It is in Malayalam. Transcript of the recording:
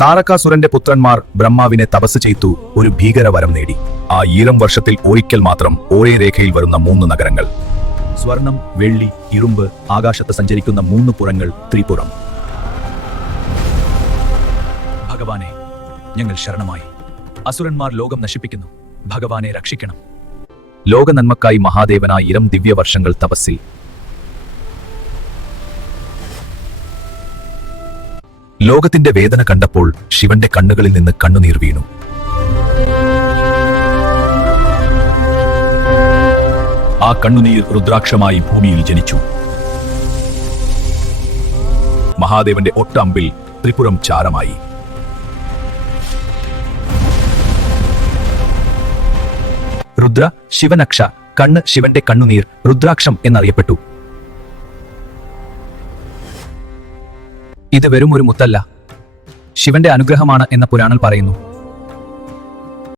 താരകാസുരന്റെ പുത്രന്മാർ ബ്രഹ്മാവിനെ തപസ് ചെയ്തു ഒരു ഭീകരവരം നേടി. ആ 1000 വർഷത്തിൽ ഒരിക്കൽ മാത്രം ഒരേ രേഖയിൽ വരുന്ന 3 നഗരങ്ങൾ. സ്വർണം, വെള്ളി, ഇരുമ്പ്, ആകാശത്ത് സഞ്ചരിക്കുന്ന 3 പുറങ്ങൾ, ത്രിപുരം. ഭഗവാനെ, ഞങ്ങൾ ശരണമായി. അസുരന്മാർ ലോകം നശിപ്പിക്കുന്നു. ഭഗവാനെ രക്ഷിക്കണം. ലോക നന്മക്കായി മഹാദേവനായി 1000 ദിവ്യവർഷങ്ങൾ തപസ്സിൽ. ലോകത്തിന്റെ വേദന കണ്ടപ്പോൾ ശിവന്റെ കണ്ണുകളിൽ നിന്ന് കണ്ണുനീർ വീണു. ആ കണ്ണുനീർ രുദ്രാക്ഷമായി ഭൂമിയിൽ ജനിച്ചു. മഹാദേവന്റെ ഒറ്റ അമ്പിൽ ത്രിപുരം ചാരമായി. രുദ്ര, ശിവനക്ഷ, കണ്ണ്, ശിവന്റെ കണ്ണുനീർ, രുദ്രാക്ഷം എന്നറിയപ്പെട്ടു. ഇത് വെറും ഒരു മുത്തല്ല, ശിവന്റെ അനുഗ്രഹമാണ് എന്ന പുരാണം പറയുന്നു.